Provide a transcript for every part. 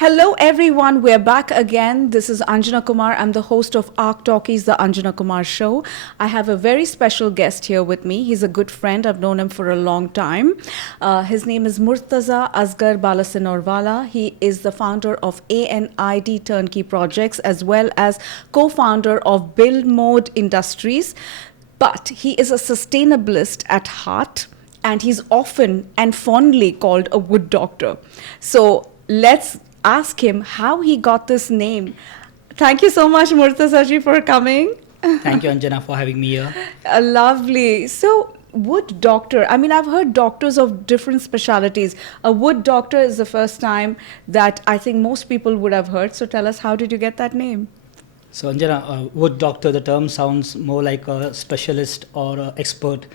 Hello everyone, we're back again. This is Anjana Kumar. I'm the host of ARK Talkies, the Anjana Kumar show. I have a very special guest here with me. He's a good friend. I've known him for a long time. His name is Murtaza Asgar Balasinourwala. He is the founder of ANID Turnkey Projects as well as co-founder of Buildmode Industries. But he is a sustainabilist at heart, and he's often and fondly called a wood doctor. So let's ask him how he got this name. Thank you so much, Murtaza ji, for coming. Thank you, Anjana, for having me here. Lovely. So, wood doctor. I mean, I've heard doctors of different specialities. A wood doctor is the first time that I think most people would have heard. So, tell us, how did you get that name? So, Anjana, wood doctor, the term sounds more like a specialist or an expert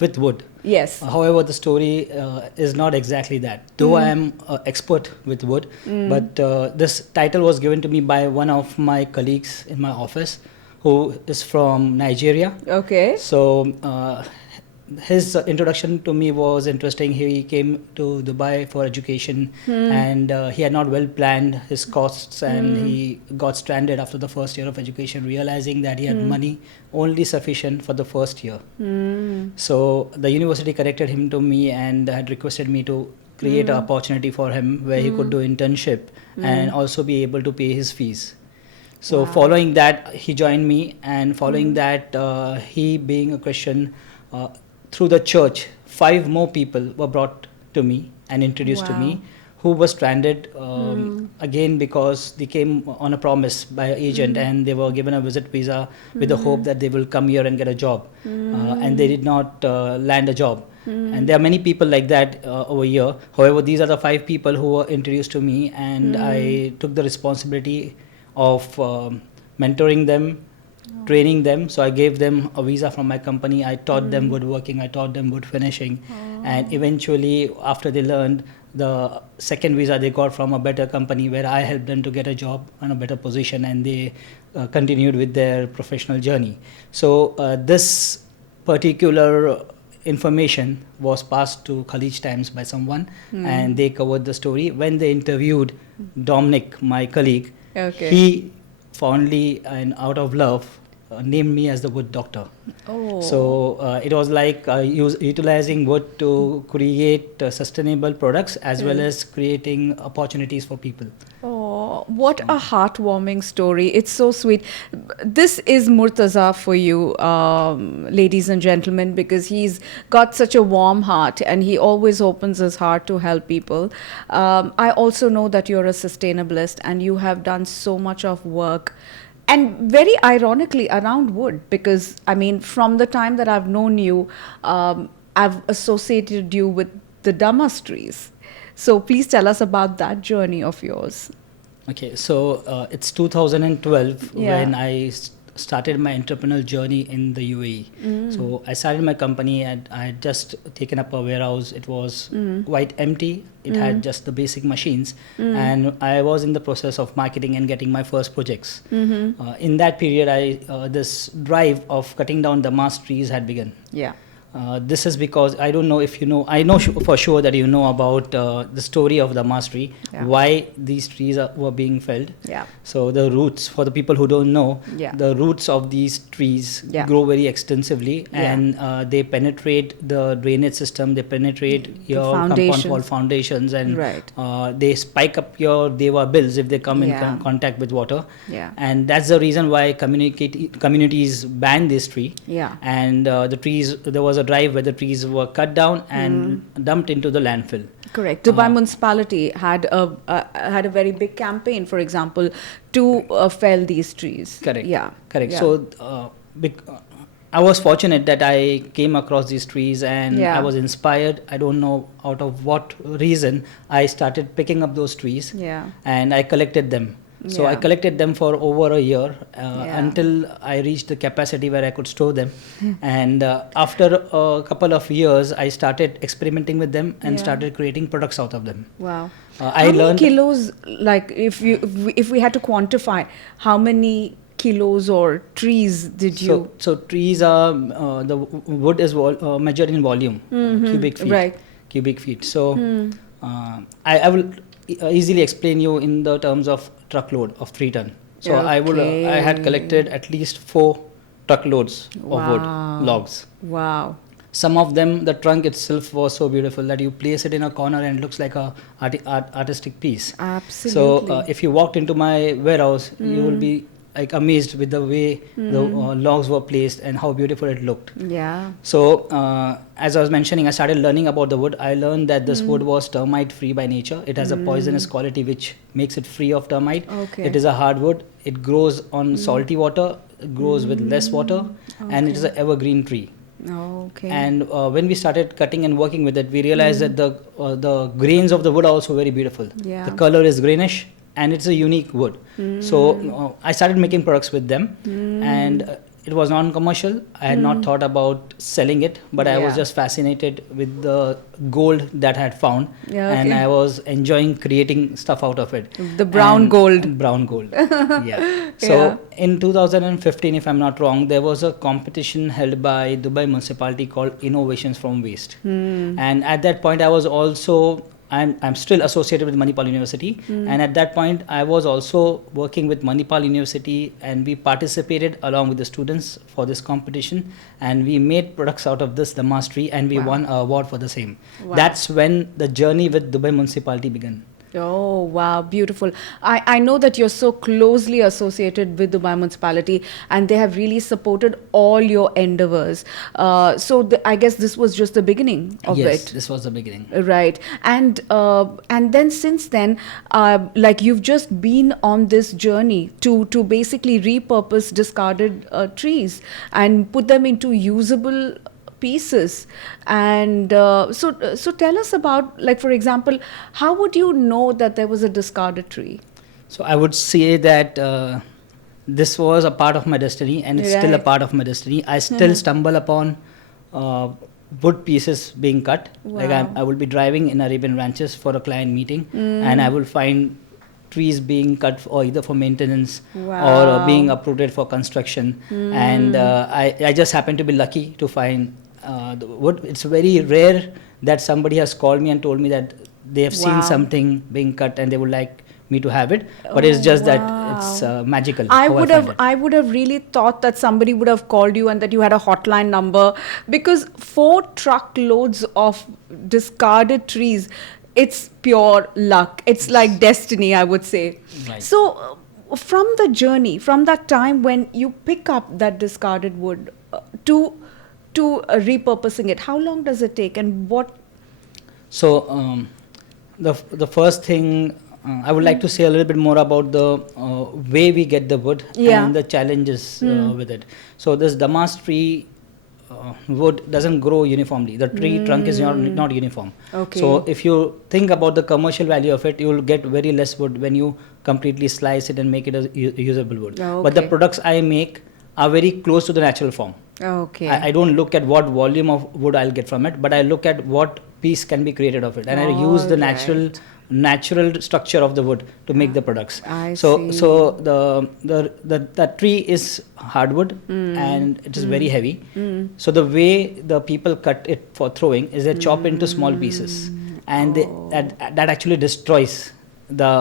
with wood. Yes. However, the story is not exactly that. Though I am an expert with wood, but this title was given to me by one of my colleagues in my office who is from Nigeria. Okay. So, his introduction to me was interesting. He came to Dubai for education and he had not well planned his costs and he got stranded after the first year of education, realizing that he had money only sufficient for the first year. So the university connected him to me and had requested me to create an opportunity for him where he could do internship and also be able to pay his fees. So following that, he joined me, and following that, he being a Christian, through the church, 5 more people were brought to me and introduced to me, who were stranded again because they came on a promise by an agent and they were given a visit visa with the hope that they will come here and get a job, and they did not land a job. And there are many people like that over here. However, these are the 5 people who were introduced to me, and I took the responsibility of mentoring them, training them. So I gave them a visa from my company. I taught them woodworking, I taught them wood finishing, and eventually after they learned, the second visa they got from a better company where I helped them to get a job and a better position, and they continued with their professional journey. So this particular information was passed to Khalij Times by someone, and they covered the story. When they interviewed Dominic, my colleague, he fondly and out of love named me as the wood doctor. So it was like utilizing wood to create sustainable products as well as creating opportunities for people. Oh, what a heartwarming story. It's so sweet. This is Murtaza for you, ladies and gentlemen, because he's got such a warm heart and he always opens his heart to help people. I also know that you're a sustainabilist and you have done so much of work, and very ironically around wood, because I mean, from the time that I've known you, I've associated you with the damas trees. So please tell us about that journey of yours. Okay, so it's 2012 when I started my entrepreneurial journey in the UAE. So I started my company and I had just taken up a warehouse. It was quite empty. It had just the basic machines, and I was in the process of marketing and getting my first projects. In that period, this drive of cutting down the mass trees had begun. Yeah. This is because I don't know if you know, I know for sure that you know about the story of the mass tree, why these trees were being felled. Yeah. So the roots, for the people who don't know, Yeah. the roots of these trees grow very extensively, and they penetrate the drainage system, they penetrate your compound wall foundations, and they spike up your deva bills if they come in contact with water. Yeah. And that's the reason why communities ban this tree. Yeah. And the trees, there was a drive where the trees were cut down and dumped into the landfill. Correct. Dubai municipality had a very big campaign, for example, to fell these trees. Correct. Yeah. Correct. Yeah. So I was fortunate that I came across these trees and I was inspired. I don't know out of what reason I started picking up those trees and I collected them. So I collected them for over a year until I reached the capacity where I could store them. And after a couple of years, I started experimenting with them and started creating products out of them. Wow. I learned many kilos, like if we had to quantify, how many kilos or trees did you? So trees are, the wood is measured in volume, cubic feet. Right. Cubic feet. So I will easily explain you in the terms of truckload of 3 ton. So I had collected at least 4 truckloads of wood logs. Wow. Some of them, the trunk itself was so beautiful that you place it in a corner and it looks like a artistic piece. Absolutely. So if you walked into my warehouse, you will be like amazed with the way the logs were placed and how beautiful it looked. Yeah. So as I was mentioning, I started learning about the wood. I learned that this wood was termite free by nature. It has a poisonous quality which makes it free of termite. Okay. It is a hardwood. It grows on salty water. It grows with less water, and it is an evergreen tree. Okay. And when we started cutting and working with it, we realized that the grains of the wood are also very beautiful. Yeah. The color is greenish and it's a unique wood. So I started making products with them, and it was non-commercial. I had not thought about selling it, but I was just fascinated with the gold that I had found. Yeah, And okay. I was enjoying creating stuff out of it. The brown gold. Brown gold. Yeah. So in 2015, if I'm not wrong, there was a competition held by Dubai municipality called Innovations from Waste. And at that point, I was also I'm still associated with Manipal University, and at that point I was also working with Manipal University, and we participated along with the students for this competition, and we made products out of this Damas tree, and we won an award for the same. Wow. That's when the journey with Dubai municipality began. Oh, wow, beautiful. I know that you're so closely associated with Dubai municipality, and they have really supported all your endeavors. So I guess this was just the beginning of Yes, it. this was the beginning. Right. And then since then, like you've just been on this journey to basically repurpose discarded trees and put them into usable pieces. And so tell us about, like, for example, how would you know that there was a discarded tree? So I would say that this was a part of my destiny, and it's still a Right. part of my destiny. I still stumble upon wood pieces being cut. Like Wow. I will be driving in Arabian ranches for a client meeting, and I will find trees being cut or either for maintenance or Wow. being uprooted for construction. And I just happen to be lucky to find the wood. It's very rare that somebody has called me and told me that they have seen Wow. something being cut and they would like me to have it, but it's just that it's magical. I how would find have it. I would have really thought that somebody would have called you and that you had a hotline number, because 4 truckloads of discarded trees, it's pure luck. It's like destiny, I would say. Right. So from the journey, from that time when you pick up that discarded wood to repurposing it, how long does it take, and what? So the first thing I would like to say a little bit more about the way we get the wood and the challenges with it. So this Damas tree wood doesn't grow uniformly. The tree trunk is not uniform. Okay. So if you think about the commercial value of it, you will get very less wood when you completely slice it and make it a usable wood. But the Okay. products I make are very close to the natural form. Okay. I don't look at what volume of wood I'll get from it, but I look at what piece can be created of it, and I use the natural structure of the wood to make the products. I So see. the tree is hardwood and it is very heavy. So the way the people cut it for throwing is they chop into small pieces, and that actually destroys the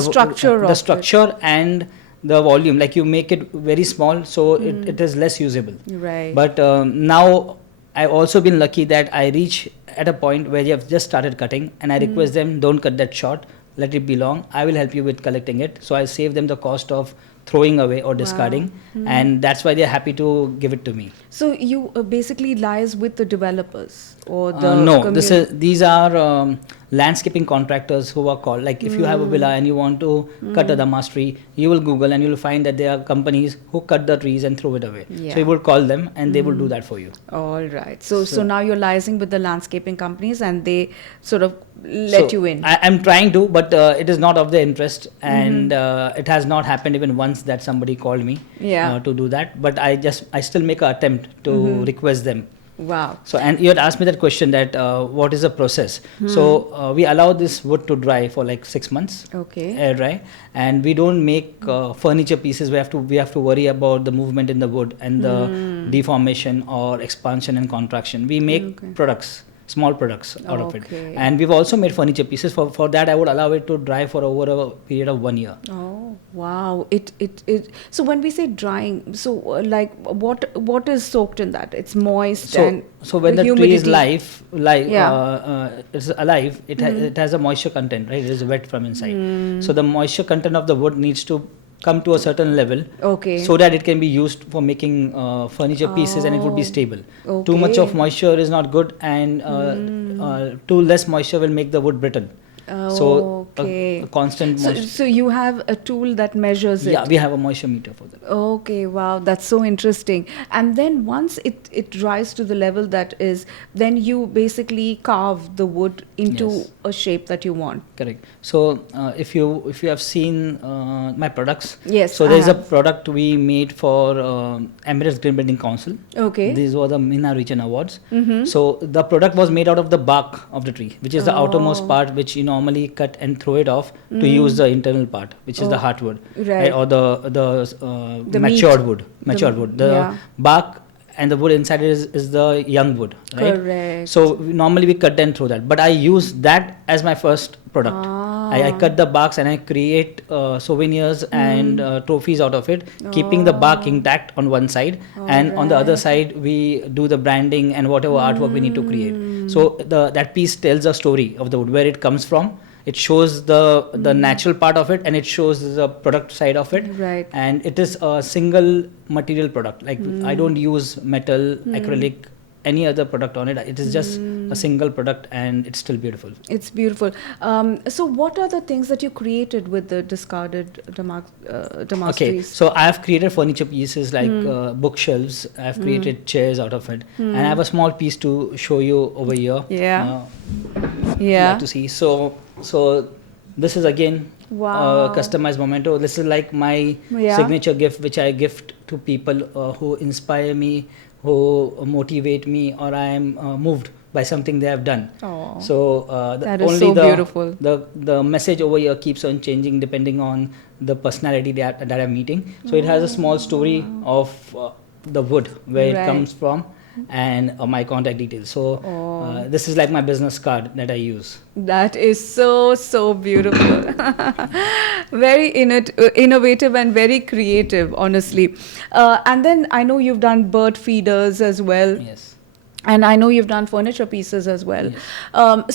structure of the it. structure and the volume. Like you make it very small, so it is less usable. Right. But now I've also been lucky that I reach at a point where you have just started cutting, and I request them, don't cut that short, let it be long. I will help you with collecting it. So I save them the cost of throwing away or discarding, and that's why they're happy to give it to me. So you basically lies with the developers or the No, these are landscaping contractors who are called. Like if you have a villa and you want to cut a Damas tree, you will Google and you will find that there are companies who cut the trees and throw it away. Yeah. So you will call them and they will do that for you. All right. So now you're liaising with the landscaping companies and they sort of let you in. I'm trying to, but it is not of their interest, and it has not happened even once that somebody called me to do that. But I still make an attempt to request them. Wow. So, and you had asked me that question that what is the process? So we allow this wood to dry for like 6 months. Okay. Air dry, and we don't make furniture pieces. We have to worry about the movement in the wood and the deformation or expansion and contraction. We make products small products out of it. Okay. And we've also made furniture pieces. For that, I would allow it to dry for over a period of 1 year. Oh wow! It. So when we say drying, so like what is soaked in that? It's moist and So when the tree is humidity. it's alive. It has a moisture content, right? It is wet from inside. So the moisture content of the wood needs to come to a certain level, Okay. so that it can be used for making furniture pieces, and it would be stable. Too much Okay. of moisture is not good, and too less moisture will make the wood brittle. So Okay. a constant So, moisture. so you have a tool that measures it. Yeah, we have a moisture meter for that. Okay, wow, that's so interesting. And then once it dries to the level that is, then you basically carve the wood into Yes. a shape that you want. Correct. So if you have seen my products, Yes, so I there is a have. product we made for Emirates Green Building Council. Okay. These were the MENA region awards. Mm-hmm. So the product was made out of the bark of the tree, which is the outermost Oh. part, which you normally cut and throw it off to use the internal part, which is the heartwood, Right. or the The matured meat. wood. Matured wood. The yeah. bark and the wood inside is the young wood, right? Correct. So normally we cut and throw that, but I use that as my first product. I cut the barks and I create souvenirs and trophies out of it, keeping the bark intact on one side, and on the other side we do the branding and whatever artwork we need to create. So that piece tells a story of the wood, where it comes from. It shows the natural part of it, and it shows the product side of it. Right. And it is a single material product. Like I don't use metal, acrylic, any other product on it. It is just a single product, and it's still beautiful. It's beautiful. So what are the things that you created with the discarded Okay, Damastris? so I have created furniture pieces like bookshelves. I have created chairs out of it, and I have a small piece to show you over here. Yeah. Yeah. To see. So this is again Wow. customized memento. This is like my Yeah. signature gift, which I gift to people who inspire me, who motivate me, or I am moved by something they have done. Aw. So That is so beautiful. The message over here keeps on changing depending on the personality that I'm meeting. So it has a small story of the wood, where Right. it comes from, and my contact details. So this is like my business card that I use. That is so beautiful. Very innovative and very creative, honestly. And then I know you've done bird feeders as well. Yes. And I know you've done furniture pieces as well.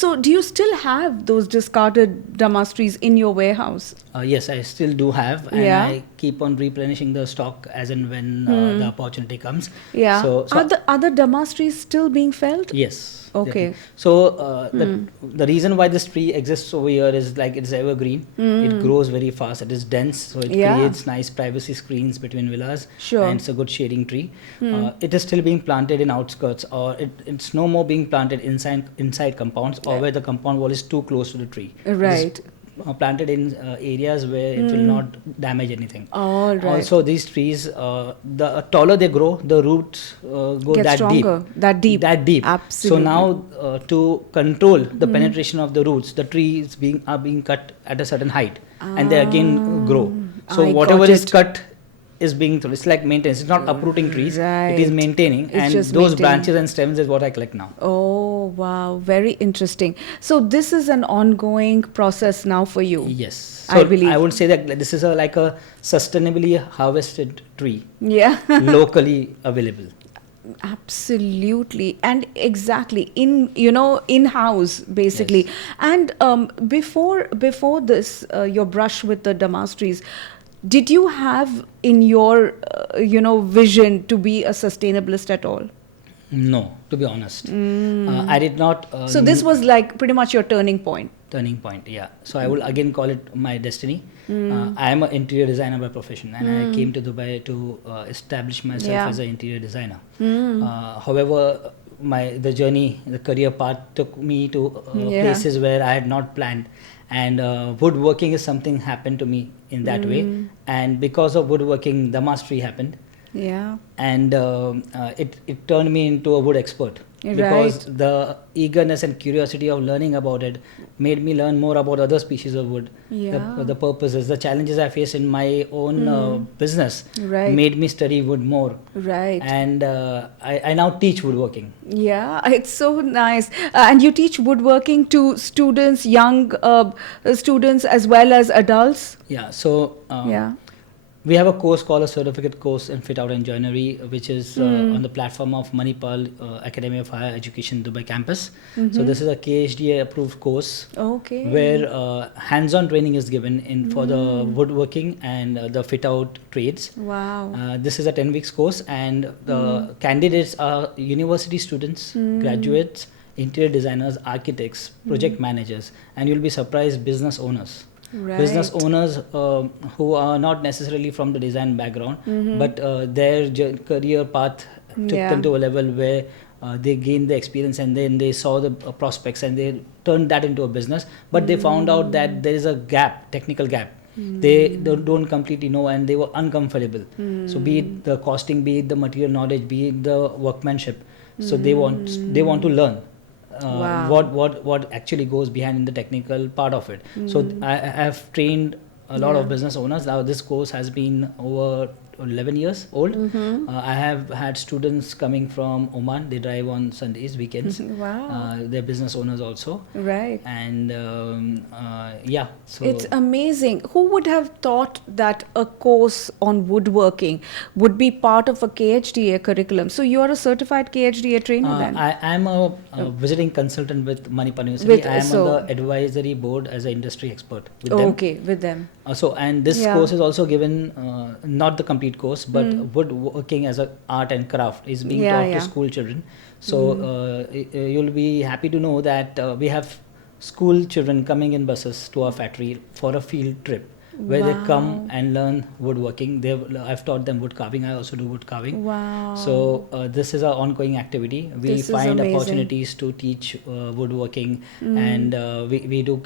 So do you still have those discarded Damastris in your warehouse? Yes, I still do have, and Yeah. I keep on replenishing the stock as and when the opportunity comes. Yeah. So Are the other Damastris still being felt? yes. Okay. Definitely. So the reason why this tree exists over here is like it's evergreen. It grows very fast. It is dense, so it Yeah. creates nice privacy screens between villas. Sure. And it's a good shading tree. It is still being planted in outskirts, or it's no more being planted inside compounds, or where the compound wall is too close to the tree. Right. It is, planted in areas where it will not damage anything. All right. Also, these trees, the taller they grow, the roots go Get that stronger, deep. that deep. That deep. Absolutely. So now, to control the penetration of the roots, the trees are being cut at a certain height, and they again grow. So I whatever got is it. cut is being through. It's like maintenance. It's not uprooting trees. Right. It is maintaining, It's and just those maintaining. branches and stems is what I collect now. Oh, wow. Very interesting. So this is an ongoing process now for you. Yes. I So believe. I would say that this is like a sustainably harvested tree, Yeah. locally available. Absolutely. And exactly in-house basically. Yes. And before this, your brush with the Damastris, did you have in your vision to be a sustainabilist at all? No, to be honest, I did not. So this was like pretty much your turning point. Turning point, yeah. So I will again call it my destiny. I am an interior designer by profession, and I came to Dubai to establish myself Yeah. as an interior designer. However, the journey, the career path took me to places where I had not planned, and woodworking is something happened to me in that way, and because of woodworking, the mastery happened. Yeah. And it turned me into a wood expert. because Right. the eagerness and curiosity of learning about it made me learn more about other species of wood. Yeah. The purposes, the challenges I faced in my own business Right. made me study wood more. Right. And I now teach woodworking. Yeah, it's so nice. And you teach woodworking to students, young students as well as adults? Yeah, so Yeah. we have a course called a certificate course in fit out and joinery, which is on the platform of Manipal Academy of Higher Education Dubai campus. So this is a KHDA approved course Okay. where hands-on training is given in for the woodworking and the fit out trades. Wow. This is a 10 weeks course, and the candidates are university students, graduates, interior designers, architects, project managers, and you'll be surprised, business owners. Right. Business owners who are not necessarily from the design background, but their career path took Yeah. them to a level where they gained the experience, and then they saw the prospects and they turned that into a business. But they found out that there is a gap, technical gap. They don't completely know, and they were uncomfortable. So be it the costing, be it the material knowledge, be it the workmanship. So they want to learn. Wow. What actually goes behind in the technical part of it. So I have trained a lot of business owners. Now this course has been over 11 years old. I have had students coming from Oman. They drive on Sundays, weekends. Wow. They're business owners also. Right. And yeah, so It's amazing. Who would have thought that a course on woodworking would be part of a KHDA curriculum? So you're a certified KHDA trainer then? I am a visiting consultant with Manipal University. I am on the advisory board as an industry expert with them. Okay, with them. And this Yeah. course is also given, not the complete course, but woodworking as a art and craft is being taught to school children. So you'll be happy to know that we have school children coming in buses to our factory for a field trip, where they come and learn woodworking. I've taught them wood carving. I also do wood carving. Wow. So this is our ongoing activity. We This is find amazing. opportunities to teach woodworking, and we do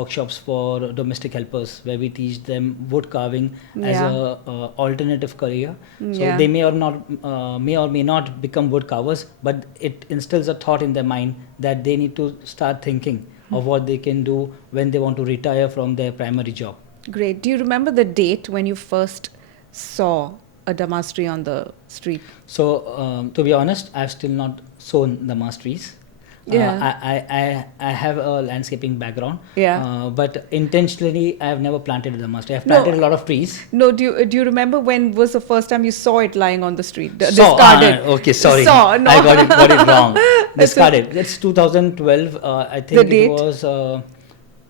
workshops for domestic helpers, where we teach them wood carving as a alternative career. So they may or may not become wood carvers, but it instills a thought in their mind that they need to start thinking of what they can do when they want to retire from their primary job. Great. Do you remember the date when you first saw a damask tree on the street? So to be honest, I've still not sown the damask trees. I have a landscaping background. But intentionally, I have never planted a damask tree. I've planted a lot of trees. No, do you remember when was the first time you saw it lying on the street? Discarded. Okay, sorry. Saw, no. I got it wrong. Discarded. It's 2012. I think The date? it was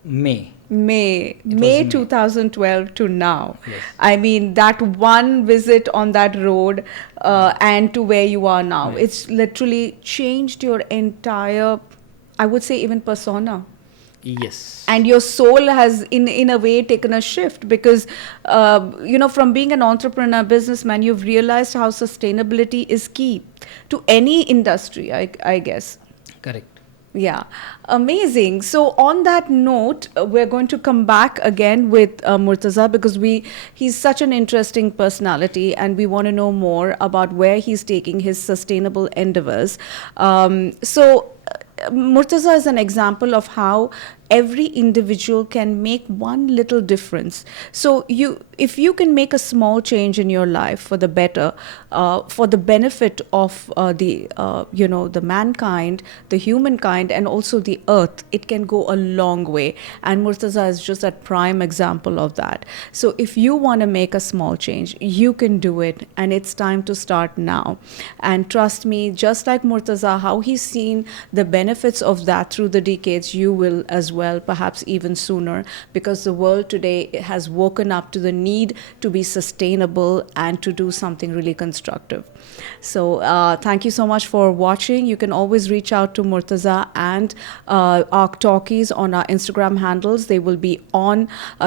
May. May May. 2012 to now. Yes. I mean, that one visit on that road and to where you are now, it's literally changed your entire, I would say, even persona. Yes. And your soul has in a way taken a shift because from being an entrepreneur, businessman, you've realized how sustainability is key to any industry, I guess. Correct. Yeah, amazing. So on that note, we're going to come back again with Murtaza because he's such an interesting personality and we want to know more about where he's taking his sustainable endeavors. Murtaza is an example of how every individual can make one little difference. So if you can make a small change in your life for the better, for the benefit of the mankind, the humankind, and also the earth, it can go a long way. And Murtaza is just a prime example of that. So if you want to make a small change, you can do it, and it's time to start now. And trust me, just like Murtaza, how he's seen the benefits of that through the decades, you will as well, perhaps even sooner, because the world today has woken up to the need to be sustainable and to do something really constructive. So thank you so much for watching. You can always reach out to Murtaza and ARK Talkies on our Instagram handles. They will be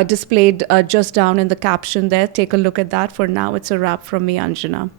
displayed just down in the caption there. Take a look at that. For now, it's a wrap from me, Anjana.